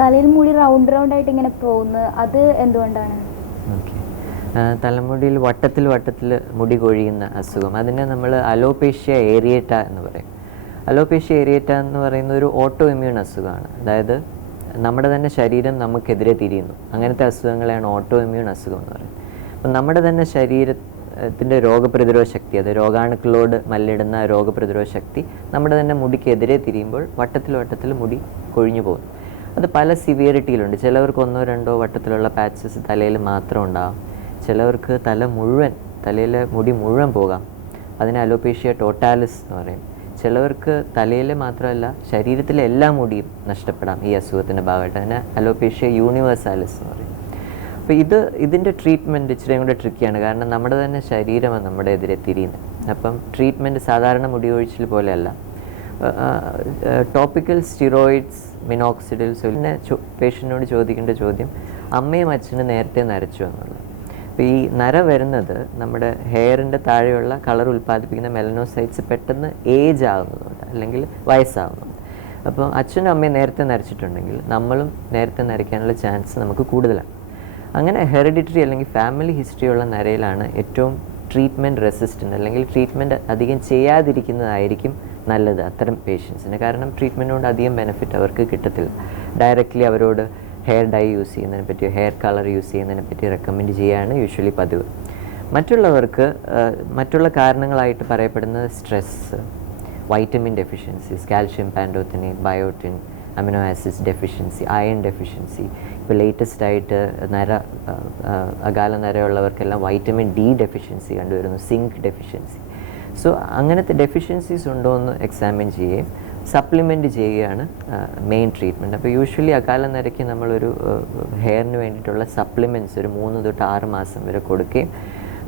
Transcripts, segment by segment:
തലയിൽ മുടി round round ആയിട്ട് ഇങ്ങനെ പോകുന്നത് അത് എന്തുകൊണ്ടാണ്? തലമുടിയിൽ വട്ടത്തിൽ വട്ടത്തിൽ മുടി കൊഴിയുന്ന അസുഖം. അതിനെ നമ്മൾ അലോപേഷ്യ ഏരിയേറ്റ എന്ന് പറയും. അലോപേഷ്യ ഏരിയേറ്റ എന്ന് പറയുന്ന ഒരു ഓട്ടോ ഇമ്മ്യൂൺ അസുഖമാണ്. അതായത് നമ്മുടെ തന്നെ ശരീരം നമുക്കെതിരെ തിരിയുന്നു. അങ്ങനത്തെ അസുഖങ്ങളെയാണ് ഓട്ടോ ഇമ്മ്യൂൺ അസുഖം എന്ന് പറയുന്നത്. അപ്പം നമ്മുടെ തന്നെ ശരീരത്തിന്റെ രോഗപ്രതിരോധ ശക്തി അത് രോഗാണുക്കളോട് മല്ലിടുന്ന രോഗപ്രതിരോധ ശക്തി നമ്മുടെ തന്നെ മുടിക്കെതിരെ തിരിയുമ്പോൾ വട്ടത്തിൽ വട്ടത്തിൽ മുടി കൊഴിഞ്ഞു പോകും അത് പല സിവിയറിറ്റിയിലുണ്ട് ചിലവർക്ക് ഒന്നോ രണ്ടോ വട്ടത്തിലുള്ള പാച്ചസ് തലയിൽ മാത്രം ഉണ്ടാകും ചിലവർക്ക് തല മുഴുവൻ തലയിലെ മുടി മുഴുവൻ പോകാം. അതിനെ അലോപേഷ്യ ടോട്ടാലിസ് എന്ന് പറയും. ചിലവർക്ക് തലയിലെ മാത്രമല്ല ശരീരത്തിലെ എല്ലാ മുടിയും നഷ്ടപ്പെടാം ഈ അസുഖത്തിന്റെ ഭാഗമായിട്ട്. അതിനെ അലോപേഷ്യ യൂണിവേഴ്സാലിസ് എന്ന് പറയും. അപ്പോൾ ഇത് ഇതിന്റെ ട്രീറ്റ്മെന്റ് ഇച്ചിരി കൂടെ ട്രിക്കിയാണ് കാരണം നമ്മുടെ തന്നെ ശരീരമാണ് നമ്മുടെ എതിരെ തിരിയുന്നത്. അപ്പം ട്രീറ്റ്മെന്റ് സാധാരണ മുടി ഒഴിച്ചിൽ പോലെയല്ല. ടോപ്പിക്കൽ സ്റ്റിറോയിഡ്സ് മിനോക്സിഡിൽസ് പിന്നെ പേഷ്യന്റിനോട് ചോദിക്കേണ്ട ചോദ്യം അമ്മയും അച്ഛനും നേരത്തെ നരച്ചു എന്നുള്ളത്. അപ്പോൾ ഈ നര വരുന്നത് നമ്മുടെ ഹെയറിന്റെ താഴെയുള്ള കളർ ഉൽപ്പാദിപ്പിക്കുന്ന മെലനോസൈറ്റ്സ് പെട്ടെന്ന് ഏജ് ആകുന്നതുകൊണ്ട് അല്ലെങ്കിൽ വയസ്സാകുന്നുണ്ട് അപ്പോൾ അച്ഛനും അമ്മയും നേരത്തെ നരച്ചിട്ടുണ്ടെങ്കിൽ നമ്മളും നേരത്തെ നരയ്ക്കാനുള്ള ചാൻസ് നമുക്ക് കൂടുതലാണ്. അങ്ങനെ ഹെറിഡിറ്ററി അല്ലെങ്കിൽ ഫാമിലി ഹിസ്റ്ററി ഉള്ള നരയിലാണ് ഏറ്റവും ട്രീറ്റ്മെന്റ് റെസിസ്റ്റന്റ് അല്ലെങ്കിൽ ട്രീറ്റ്മെന്റ് അധികം ചെയ്യാതിരിക്കുന്നതായിരിക്കും നല്ലത്. അത്തരം പേഷ്യൻസിന് കാരണം ട്രീറ്റ്മെന്റ് കൊണ്ട് അധികം ബെനിഫിറ്റ് അവർക്ക് കിട്ടത്തില്ല. ഡയറക്റ്റ്ലി അവരോട് ഹെയർ ഡൈ യൂസ് ചെയ്യുന്നതിനെ പറ്റി ഹെയർ കളർ യൂസ് ചെയ്യുന്നതിനെ പറ്റി റെക്കമെൻഡ് ചെയ്യുകയാണ് യൂഷ്വലി പതിവ്. മറ്റുള്ളവർക്ക് മറ്റുള്ള കാരണങ്ങളായിട്ട് പറയപ്പെടുന്നത് stress vitamin deficiencies calcium pantothenic biotin amino acids deficiency iron deficiency ഇപ്പോൾ ലേറ്റസ്റ്റ് ആയിട്ട് നര അകാല നരയുള്ളവർക്കെല്ലാം വൈറ്റമിൻ ഡി ഡെഫിഷ്യൻസി കണ്ടുവരുന്നു സിങ്ക് ഡെഫിഷ്യൻസി സോ അങ്ങനത്തെ ഡെഫിഷ്യൻസീസ് ഉണ്ടോ എന്ന് എക്സാമിൻ ചെയ്യുകയും സപ്ലിമെന്റ് ചെയ്യുകയാണ് മെയിൻ ട്രീറ്റ്മെന്റ് അപ്പോൾ യൂഷ്വലി അകാല നരയ്ക്ക് നമ്മളൊരു ഹെയറിന് വേണ്ടിയിട്ടുള്ള സപ്ലിമെന്റ്സ് ഒരു മൂന്ന് തൊട്ട് ആറ് മാസം വരെ കൊടുക്കുകയും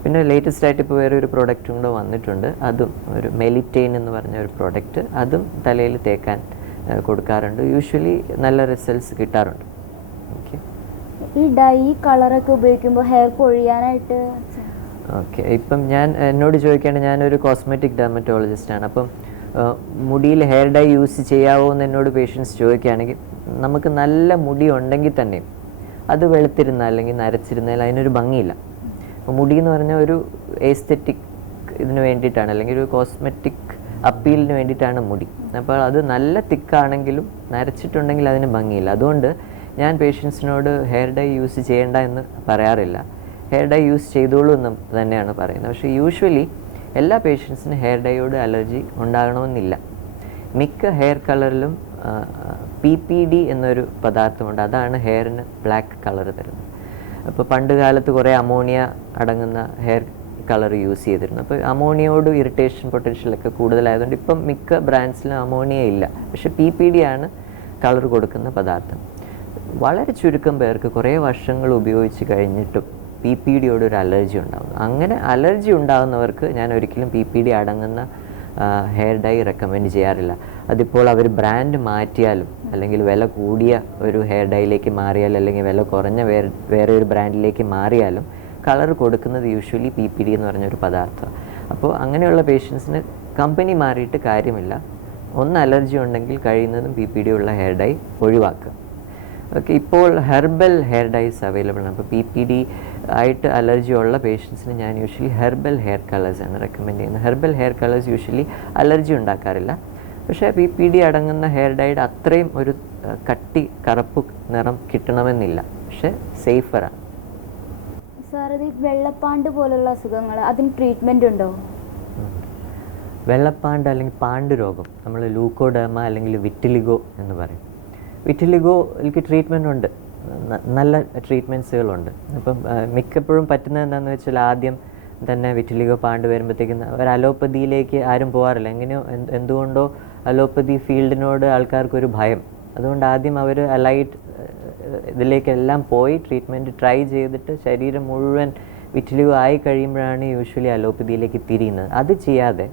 പിന്നെ ലേറ്റസ്റ്റ് ആയിട്ട് ഇപ്പോൾ വേറെ ഒരു പ്രോഡക്റ്റും കൂടെ വന്നിട്ടുണ്ട് അതും ഒരു മെലിറ്റെയിൻ എന്ന് പറഞ്ഞ ഒരു പ്രോഡക്റ്റ് അതും തലയിൽ തേക്കാൻ കൊടുക്കാറുണ്ട്. യൂഷ്വലി നല്ല റിസൾട്ട്സ് കിട്ടാറുണ്ട്. ഈ ഡൈ കളറൊക്കെ ഉപയോഗിക്കുമ്പോൾ ഹെയർ പൊഴിയാനായിട്ട് ഓക്കെ ഇപ്പം ഞാൻ എന്നോട് ചോദിക്കുകയാണ് ഞാനൊരു കോസ്മെറ്റിക് ഡെർമറ്റോളജിസ്റ്റാണ് അപ്പം മുടിയിൽ ഹെയർ ഡൈ യൂസ് ചെയ്യാവോ എന്ന് എന്നോട് പേഷ്യൻസ് ചോദിക്കുകയാണെങ്കിൽ നമുക്ക് നല്ല മുടി ഉണ്ടെങ്കിൽ തന്നെ അത് വെളുത്തിരുന്ന അല്ലെങ്കിൽ നരച്ചിരുന്നാൽ അതിനൊരു ഭംഗിയില്ല. അപ്പോൾ മുടി എന്ന് പറഞ്ഞാൽ ഒരു ഏസ്തെറ്റിക് ഇതിന് വേണ്ടിയിട്ടാണ് അല്ലെങ്കിൽ ഒരു കോസ്മെറ്റിക് അപ്പീലിന് വേണ്ടിയിട്ടാണ് മുടി. അപ്പോൾ അത് നല്ല തിക്കാണെങ്കിലും നരച്ചിട്ടുണ്ടെങ്കിൽ അതിന് ഭംഗിയില്ല. അതുകൊണ്ട് ഞാൻ പേഷ്യൻസിനോട് ഹെയർ ഡൈ യൂസ് ചെയ്യേണ്ട എന്ന് പറയാറില്ല. ഹെയർ ഡൈ യൂസ് ചെയ്തോളൂ എന്ന് തന്നെയാണ് പറയുന്നത്. പക്ഷേ യൂഷ്വലി എല്ലാ പേഷ്യൻസിനും ഹെയർ ഡൈയോട് അലർജി ഉണ്ടാകണമെന്നില്ല. മിക്ക ഹെയർ കളറിലും പി പി ഡി എന്നൊരു പദാർത്ഥമുണ്ട്. അതാണ് ഹെയറിന് ബ്ലാക്ക് കളർ തരുന്നത്. അപ്പോൾ പണ്ട് കാലത്ത് കുറേ അമോണിയ അടങ്ങുന്ന ഹെയർ കളർ യൂസ് ചെയ്തിരുന്നു. അപ്പോൾ അമോണിയോട് ഇറിറ്റേഷൻ പൊട്ടൻഷ്യലൊക്കെ കൂടുതലായതുകൊണ്ട് ഇപ്പം മിക്ക ബ്രാൻഡ്സിലും അമോണിയ ഇല്ല. പക്ഷേ പി പി ഡി ആണ് കളർ കൊടുക്കുന്ന പദാർത്ഥം. വളരെ ചുരുക്കം പേർക്ക് കുറേ വർഷങ്ങൾ ഉപയോഗിച്ച് കഴിഞ്ഞിട്ടും പി പി ഡിയോട് ഒരു അലർജി ഉണ്ടാകുന്നു അങ്ങനെ അലർജി ഉണ്ടാകുന്നവർക്ക് ഞാൻ ഒരിക്കലും പി പി ഡി അടങ്ങുന്ന ഹെയർ ഡൈ റെക്കമെൻഡ് ചെയ്യാറില്ല. അതിപ്പോൾ അവർ ബ്രാൻഡ് മാറ്റിയാലും അല്ലെങ്കിൽ വില കൂടിയ ഒരു ഹെയർ ഡൈയിലേക്ക് മാറിയാലും അല്ലെങ്കിൽ വില കുറഞ്ഞ വേറെ വേറെ ഒരു ബ്രാൻഡിലേക്ക് മാറിയാലും കളർ കൊടുക്കുന്നത് യൂഷ്വലി പി പി ഡി എന്ന് പറഞ്ഞൊരു പദാർത്ഥമാണ് അപ്പോൾ അങ്ങനെയുള്ള പേഷ്യൻസിന് കമ്പനി മാറിയിട്ട് കാര്യമില്ല. ഒന്ന് അലർജി ഉണ്ടെങ്കിൽ കഴിയുന്നതും പി പി ഡി ഉള്ള ഹെയർ ഡൈ ഒഴിവാക്കുക. ഓക്കെ ഇപ്പോൾ ഹെർബൽ ഹെയർ ഡൈസ് അവൈലബിൾ ആണ്. അപ്പോൾ പി പി ഡി ആയിട്ട് അലർജി ഉള്ള പേഷ്യൻസിന് ഞാൻ യൂഷ്വലി ഹെർബൽ ഹെയർ കളേഴ്സ് ആണ് റെക്കമെൻഡ് ചെയ്യുന്നത്. Herbal hair colours usually allergy ഉണ്ടാക്കാറില്ല. പക്ഷേ പി പി ഡി അടങ്ങുന്ന ഹെയർ ഡൈഡ് അത്രയും ഒരു കട്ടി കറുപ്പ് നിറം കിട്ടണമെന്നില്ല. പക്ഷേ സേഫറാണ് സാർ ഇത് വെള്ളപ്പാണ്ട് പോലുള്ള അസുഖങ്ങൾ അതിന് ട്രീറ്റ്മെന്റ് ഉണ്ടോ? വെള്ളപ്പാണ്ട് അല്ലെങ്കിൽ പാണ്ട് രോഗം നമ്മൾ ലൂക്കോഡേമ അല്ലെങ്കിൽ വിറ്റിലിഗോ എന്ന് പറയും. വിറ്റിലിഗോയ്ക്ക് ട്രീറ്റ്മെന്റ് ഉണ്ട് നല്ല ട്രീറ്റ്മെന്റ്സുകളുണ്ട് അപ്പം മിക്കപ്പോഴും പറ്റുന്നത് എന്താണെന്ന് വെച്ചാൽ ആദ്യം തന്നെ വിറ്റിലിഗോ പാണ്ട് വരുമ്പോഴത്തേക്കും ഒരു അലോപ്പതിയിലേക്ക് ആരും പോകാറില്ല എങ്ങനെയോ എന്ത് എന്തുകൊണ്ടോ അലോപ്പതി ഫീൽഡിനോട് ആൾക്കാർക്കൊരു ഭയം. അതുകൊണ്ട് ആദ്യം അവർ അലൈറ്റ് ഇതിലേക്കെല്ലാം പോയി ട്രീറ്റ്മെന്റ് ട്രൈ ചെയ്തിട്ട് ശരീരം മുഴുവൻ വിറ്റിലിഗോ ആയി കഴിയുമ്പോഴാണ് യൂഷ്വലി അലോപ്പതിയിലേക്ക് തിരിയുന്നത്. അത് ചെയ്യാതെ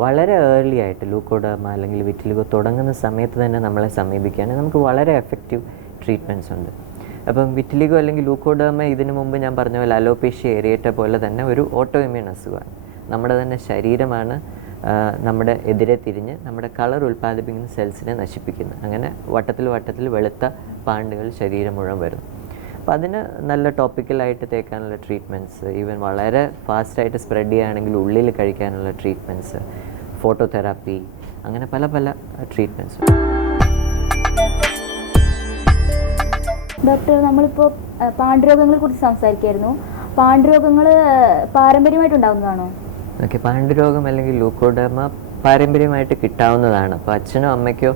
വളരെ ഏർലി ആയിട്ട് ലൂക്കോഡർമ അല്ലെങ്കിൽ വിറ്റിലിഗോ തുടങ്ങുന്ന സമയത്ത് തന്നെ നമ്മളെ സമീപിക്കുകയാണെങ്കിൽ നമുക്ക് വളരെ എഫക്റ്റീവ് ട്രീറ്റ്മെന്റ്സ് ഉണ്ട്. അപ്പം വിറ്റിലിഗോ അല്ലെങ്കിൽ ലൂക്കോഡർമ ഇതിനു മുമ്പ് ഞാൻ പറഞ്ഞ പോലെ അലോപേഷ്യ ഏരിയേറ്റ പോലെ തന്നെ ഒരു ഓട്ടോ ഇമ്യൂൺ അസുഖമാണ്. നമ്മുടെ തന്നെ ശരീരമാണ് നമ്മുടെ എതിരെ തിരിഞ്ഞ് നമ്മുടെ കളർ ഉൽപ്പാദിപ്പിക്കുന്ന സെൽസിനെ നശിപ്പിക്കുന്നത് അങ്ങനെ വട്ടത്തിൽ വട്ടത്തിൽ വെളുത്ത പാണ്ടുകൾ ശരീരം മുഴുവൻ വരുന്നു. അപ്പോൾ അതിന് നല്ല ടോപ്പിക്കലായിട്ട് തേക്കാനുള്ള ട്രീറ്റ്മെന്റ്സ് ഈവൻ വളരെ ഫാസ്റ്റായിട്ട് സ്പ്രെഡ് ചെയ്യുകയാണെങ്കിൽ ഉള്ളിൽ കഴിക്കാനുള്ള ട്രീറ്റ്മെന്റ്സ് ഫോട്ടോതെറാപ്പി അങ്ങനെ പല പല ട്രീറ്റ്മെന്റ്സ് ഡോക്ടർ നമ്മളിപ്പോൾ പാണ്ഡുരോഗങ്ങളെ കുറിച്ച് സംസാരിക്കായിരുന്നു. പാണ്ഡുരോഗങ്ങൾ പാരമ്പര്യമായിട്ട് ഉണ്ടാകുന്നതാണോ ഓക്കെ പാണ്ഡുരോഗം അല്ലെങ്കിൽ ലൂക്കോഡർമ പാരമ്പര്യമായിട്ട് കിട്ടാവുന്നതാണ്. അപ്പോൾ അച്ഛനോ അമ്മയ്ക്കോ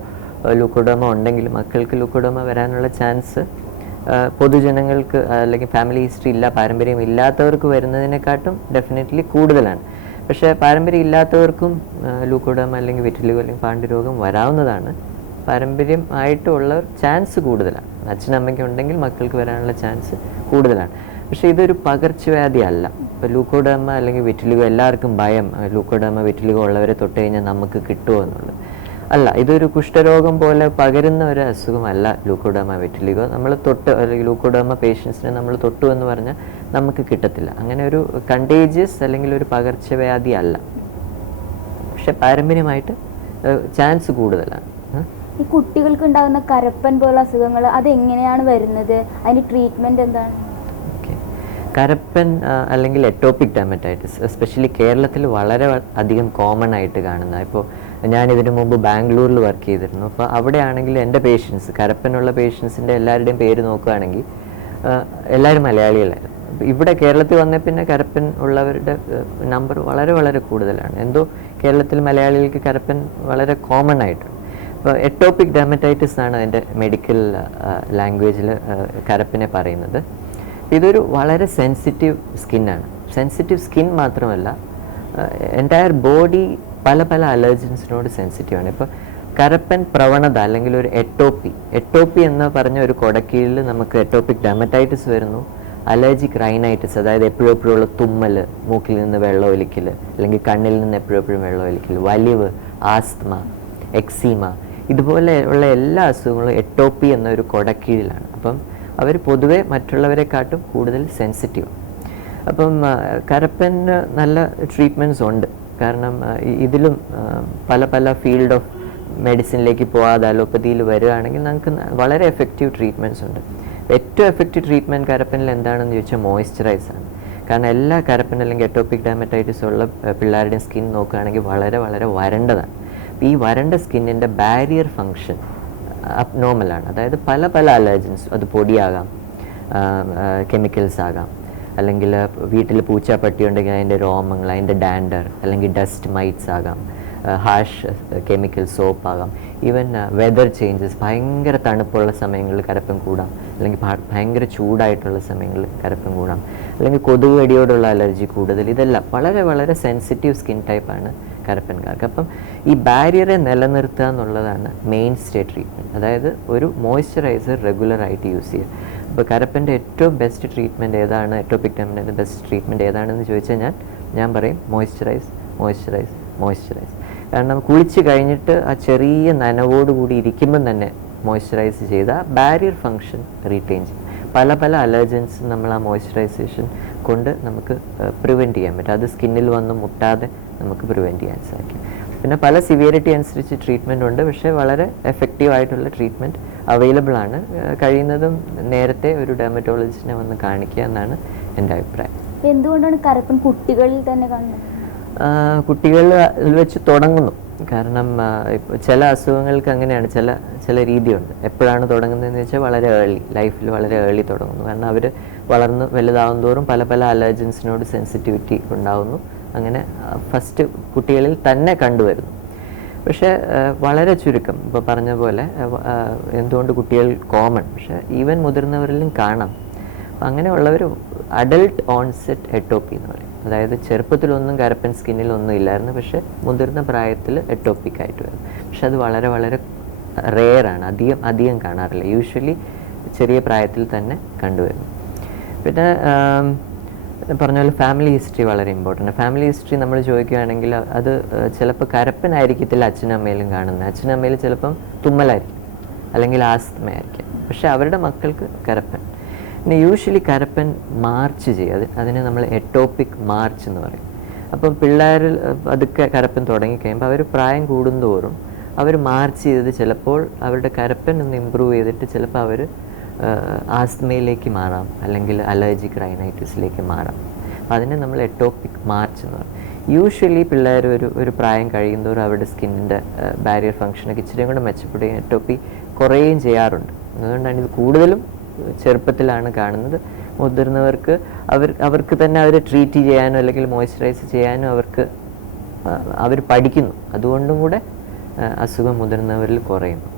ലൂക്കോഡർമ ഉണ്ടെങ്കിൽ മക്കൾക്ക് ലൂക്കോഡർമ വരാനുള്ള ചാൻസ് പൊതുജനങ്ങൾക്ക് അല്ലെങ്കിൽ ഫാമിലി ഹിസ്റ്ററി ഇല്ല പാരമ്പര്യം ഇല്ലാത്തവർക്ക് വരുന്നതിനെക്കാട്ടും ഡെഫിനറ്റ്ലി കൂടുതലാണ്. പക്ഷേ പാരമ്പര്യം ഇല്ലാത്തവർക്കും ലൂക്കോഡം അല്ലെങ്കിൽ വിറ്റിലിഗോ അല്ലെങ്കിൽ പാണ്ഡുരോഗം വരാവുന്നതാണ്. പാരമ്പര്യം ആയിട്ടുള്ളവർ ചാൻസ് കൂടുതലാണ്. അച്ഛനമ്മയ്ക്ക് ഉണ്ടെങ്കിൽ മക്കൾക്ക് വരാനുള്ള ചാൻസ് കൂടുതലാണ്. പക്ഷേ ഇതൊരു പകർച്ചവ്യാധി അല്ല. ഇപ്പോൾ ലൂക്കോഡർമ അല്ലെങ്കിൽ വിറ്റിലിഗോ എല്ലാവർക്കും ഭയം. ലൂക്കോഡമ്മ വിറ്റിലിഗോ ഉള്ളവരെ തൊട്ട് കഴിഞ്ഞാൽ നമുക്ക് കിട്ടുമോ എന്നുള്ളത്. അല്ല ഇതൊരു കുഷ്ഠരോഗം പോലെ പകരുന്ന ഒരു അസുഖമല്ല ലൂക്കോഡർമ വെറ്റിലിഗോ. നമ്മൾ തൊട്ട് അല്ലെങ്കിൽ ലൂക്കോഡർമ പേഷ്യൻസിനെ നമ്മൾ തൊട്ടു എന്ന് പറഞ്ഞാൽ നമുക്ക് കിട്ടത്തില്ല. അങ്ങനെ ഒരു കണ്ടേജിയസ് അല്ലെങ്കിൽ ഒരു പകർച്ചവ്യാധി അല്ല. പക്ഷെ പാരമ്പര്യമായിട്ട് ചാൻസ് കൂടുതലാണ്. ഈ കുട്ടികൾക്ക് ഉണ്ടാകുന്ന കരപ്പൻ പോലുള്ള അസുഖങ്ങൾ അതെങ്ങനെയാണ് വരുന്നത്? അതിന് ട്രീറ്റ്മെന്റ് എന്താണ്? കരപ്പൻ അല്ലെങ്കിൽ എട്ടോപ്പിക് ഡെമറ്റൈറ്റിസ് എസ്പെഷ്യലി കേരളത്തിൽ വളരെ അധികം കോമൺ ആയിട്ട് കാണുന്ന ഇപ്പോൾ ഞാൻ ഇതിനു മുമ്പ് ബാംഗ്ലൂരിൽ വർക്ക് ചെയ്തിരുന്നു. അപ്പോൾ അവിടെയാണെങ്കിൽ എന്റെ പേഷ്യൻസ് കരപ്പനുള്ള പേഷ്യൻസിന്റെ എല്ലാവരുടെയും പേര് നോക്കുകയാണെങ്കിൽ എല്ലാവരും മലയാളികളായിരുന്നു. ഇവിടെ കേരളത്തിൽ വന്ന പിന്നെ കരപ്പൻ ഉള്ളവരുടെ നമ്പർ വളരെ വളരെ കൂടുതലാണ്. എന്തോ കേരളത്തിൽ മലയാളികൾക്ക് കരപ്പൻ വളരെ കോമൺ ആയിട്ടുണ്ട്. ഇപ്പോൾ എട്ടോപ്പിക് ഡെമറ്റൈറ്റിസ് ആണ് അതിന്റെ മെഡിക്കൽ ലാംഗ്വേജിൽ കരപ്പിനെ പറയുന്നത്. ഇതൊരു വളരെ സെൻസിറ്റീവ് സ്കിന്നാണ് സെൻസിറ്റീവ് സ്കിൻ മാത്രമല്ല എന്റയർ ബോഡി പല പല അലർജൻസിനോട് സെൻസിറ്റീവ് ആണ്. ഇപ്പോൾ കരപ്പൻ പ്രവണത അല്ലെങ്കിൽ ഒരു എട്ടോപ്പി എട്ടോപ്പി എന്ന് പറഞ്ഞ ഒരു കൊടക്കീഴിൽ നമുക്ക് എട്ടോപ്പിക് ഡെമറ്റൈറ്റിസ് വരുന്നു. അലർജിക് റൈനൈറ്റിസ് അതായത് എപ്പോഴും എപ്പോഴും ഉള്ള തുമ്മൽ മൂക്കിൽ നിന്ന് വെള്ളം ഒലിക്കൽ അല്ലെങ്കിൽ കണ്ണിൽ നിന്ന് എപ്പോഴും വെള്ളം ഒലിക്കൽ വലിവ് ആസ്മ എക്സീമ ഇതുപോലെ ഉള്ള എല്ലാ അസുഖങ്ങളും എട്ടോപ്പി എന്ന ഒരു കൊടക്കീഴിലാണ് അപ്പം അവർ പൊതുവെ മറ്റുള്ളവരെക്കാട്ടും കൂടുതൽ സെൻസിറ്റീവ് അപ്പം കരപ്പന് നല്ല ട്രീറ്റ്മെന്റ്സ് ഉണ്ട്. കാരണം ഇതിലും പല പല ഫീൽഡ് ഓഫ് മെഡിസിനിലേക്ക് പോകാതെ അലോപ്പതിയിൽ വരികയാണെങ്കിൽ നമുക്ക് വളരെ എഫക്റ്റീവ് ട്രീറ്റ്മെന്റ്സ് ഉണ്ട്. ഏറ്റവും എഫക്റ്റീവ് ട്രീറ്റ്മെന്റ് കരപ്പനിൽ എന്താണെന്ന് ചോദിച്ചാൽ മോയ്സ്ചറൈസ് ആണ്. കാരണം എല്ലാ കരപ്പൻ അല്ലെങ്കിൽ എട്ടോപ്പിക് ഡാമറ്റൈറ്റിസ് ഉള്ള പിള്ളേരുടെയും സ്കിൻ നോക്കുകയാണെങ്കിൽ വളരെ വളരെ വരണ്ടതാണ്. ഈ വരണ്ട സ്കിന്നിന്റെ ബാരിയർ ഫങ്ഷൻ അബ്നോർമലാണ് അതായത് പല പല അലർജൻസ് അത് പൊടിയാകാം കെമിക്കൽസ് ആകാം. അല്ലെങ്കിൽ വീട്ടിൽ പൂച്ച ഉണ്ടെങ്കിൽ അതിന്റെ രോമങ്ങൾ അതിന്റെ ഡാൻഡർ അല്ലെങ്കിൽ ഡസ്റ്റ് മൈറ്റ്സ് ആകാം ഹാഷ് കെമിക്കൽ സോപ്പ് ആകാം. ഈവൻ വെതർ ചേഞ്ചസ് ഭയങ്കര തണുപ്പുള്ള സമയങ്ങളിൽ കരപ്പൻ കൂടാം. അല്ലെങ്കിൽ ഭയങ്കര ചൂടായിട്ടുള്ള സമയങ്ങളിൽ കരപ്പൻ കൂടാം. അല്ലെങ്കിൽ കൊതുക് കടിയോടുള്ള അലർജി കൂടുതൽ ഇതെല്ലാം വളരെ വളരെ സെൻസിറ്റീവ് സ്കിൻ ടൈപ്പാണ് കരപ്പൻകാർക്ക്. അപ്പം ഈ ബാരിയറെ നിലനിർത്തുക എന്നുള്ളതാണ് മെയിൻ സ്റ്റേ ട്രീറ്റ്മെന്റ് അതായത് ഒരു മോയ്സ്ചറൈസർ റെഗുലറായിട്ട് യൂസ് ചെയ്യുക. അപ്പോൾ കരപ്പന്റെ ഏറ്റവും ബെസ്റ്റ് ട്രീറ്റ്മെന്റ് ഏതാണ്? എറ്റോപിക് ഡെമിന്റെ ബെസ്റ്റ് ട്രീറ്റ്മെന്റ് ഏതാണെന്ന് ചോദിച്ചാൽ ഞാൻ ഞാൻ പറയും മോയ്സ്ചറൈസ് മോയ്സ്ചറൈസ് മോയ്സ്ചറൈസ് കാരണം കുളിച്ച് കഴിഞ്ഞിട്ട് ആ ചെറിയ നനവോടുകൂടി ഇരിക്കുമ്പം തന്നെ മോയ്സ്ചറൈസ് ചെയ്ത ബാരിയർ ഫങ്ഷൻ റീറ്റെയിൻ ചെയ്യും. പല പല അലർജൻസ് നമ്മൾ ആ മോയ്സ്ചറൈസേഷൻ കൊണ്ട് നമുക്ക് പ്രിവെന്റ് ചെയ്യാൻ പറ്റും. അത് സ്കിന്നിൽ വന്ന് മുട്ടാതെ നമുക്ക് പ്രിവെന്റ് ചെയ്യാൻ സാധിക്കും. പിന്നെ പല സിവിയറിറ്റി അനുസരിച്ച് ട്രീറ്റ്മെന്റ് ഉണ്ട്. പക്ഷേ വളരെ എഫക്റ്റീവ് ആയിട്ടുള്ള ട്രീറ്റ്മെന്റ് അവൈലബിൾ ആണ്. കഴിയുന്നതും നേരത്തെ ഒരു ഡെർമറ്റോളജിസ്റ്റിനെ വന്ന് കാണിക്കുക എന്നാണ് എന്റെ അഭിപ്രായം. എന്തുകൊണ്ടാണ് കരപ്പൻ കുട്ടികളിൽ തന്നെ കാണുന്നത്? കുട്ടികളിൽ വെച്ച് തുടങ്ങുന്നു. കാരണം ചില അസുഖങ്ങൾക്ക് അങ്ങനെയാണ്. ചില ചില രീതിയുണ്ട്. എപ്പോഴാണ് തുടങ്ങുന്നതെന്ന് വെച്ചാൽ വളരെ ഏർലി ലൈഫിൽ വളരെ ഏർലി തുടങ്ങുന്നു. കാരണം അവർ വളർന്ന് വലുതാവും തോറും പല പല അലർജൻസിനോട് സെൻസിറ്റിവിറ്റി ഉണ്ടാവുന്നു. അങ്ങനെ ഫസ്റ്റ് കുട്ടികളിൽ തന്നെ കണ്ടുവരുന്നു. പക്ഷേ വളരെ ചുരുക്കം. ഇപ്പോൾ പറഞ്ഞ പോലെ എന്തുകൊണ്ട് കുട്ടികൾ കോമൺ പക്ഷേ ഈവൻ മുതിർന്നവരിലും കാണാം. അങ്ങനെയുള്ളവർ അഡൽട്ട് ഓൺസെറ്റ് എട്ടോപ്പി എന്ന് പറയും. അതായത് ചെറുപ്പത്തിലൊന്നും കരപ്പൻ സ്കിന്നിലൊന്നും ഇല്ലായിരുന്നു. പക്ഷേ മുതിർന്ന പ്രായത്തിൽ എട്ടോപ്പിക് ആയിട്ട് വരും. പക്ഷെ അത് വളരെ വളരെ റെയറാണ് അധികം അധികം കാണാറില്ല. യൂഷ്വലി ചെറിയ പ്രായത്തിൽ തന്നെ കണ്ടുവരുന്നു. പിന്നെ പറഞ്ഞ പോലെ ഫാമിലി ഹിസ്റ്ററി വളരെ ഇമ്പോർട്ടന്റ് ഫാമിലി ഹിസ്റ്ററി നമ്മൾ ചോദിക്കുകയാണെങ്കിൽ അത് ചിലപ്പോൾ കരപ്പനായിരിക്കത്തില്ല അച്ഛനും അമ്മയിലും കാണുന്നത്. അച്ഛനും അമ്മയിൽ ചിലപ്പം തുമ്മലായിരിക്കും. അല്ലെങ്കിൽ ആസ്തമയായിരിക്കും. പക്ഷേ അവരുടെ മക്കൾക്ക് കരപ്പൻ. പിന്നെ യൂഷ്വലി കരപ്പൻ മാർച്ച് ചെയ്യും. അത് അതിനെ നമ്മൾ എട്ടോപ്പിക് മാർച്ച് എന്ന് പറയും. അപ്പം പിള്ളേരിൽ അതൊക്കെ കരപ്പൻ തുടങ്ങിക്കഴിയുമ്പോൾ അവർ പ്രായം കൂടുന്തോറും അവർ മാർച്ച് ചെയ്തത് ചിലപ്പോൾ അവരുടെ കരപ്പൻ ഒന്ന് ഇമ്പ്രൂവ് ചെയ്തിട്ട് ചിലപ്പോൾ അവർ ആസ്മയിലേക്ക് മാറാം അല്ലെങ്കിൽ അലർജിക് റൈനൈറ്റിസിലേക്ക് മാറാം. അതിനെ നമ്മൾ എട്ടോപ്പിക് മാർച്ച് എന്ന് പറയും. യൂഷ്വലി പിള്ളേർ ഒരു ഒരു പ്രായം കഴിയുന്നതോറും അവരുടെ സ്കിന്നിന്റെ ബാരിയർ ഫങ്ഷനൊക്കെ ഇച്ചിരി കൂടെ മെച്ചപ്പെടുകയും എട്ടോപ്പി കുറയുകയും ചെയ്യാറുണ്ട്. അതുകൊണ്ടാണ് ഇത് കൂടുതലും ചെറുപ്പത്തിലാണ് കാണുന്നത്. മുതിർന്നവർക്ക് അവർ അവർക്ക് തന്നെ അവരെ ട്രീറ്റ് ചെയ്യാനോ അല്ലെങ്കിൽ മോയ്സ്ചറൈസ് ചെയ്യാനോ അവർക്ക് അവർ പഠിക്കുന്നു. അതുകൊണ്ടും കൂടെ അസുഖം മുതിർന്നവരിൽ കുറയുന്നു.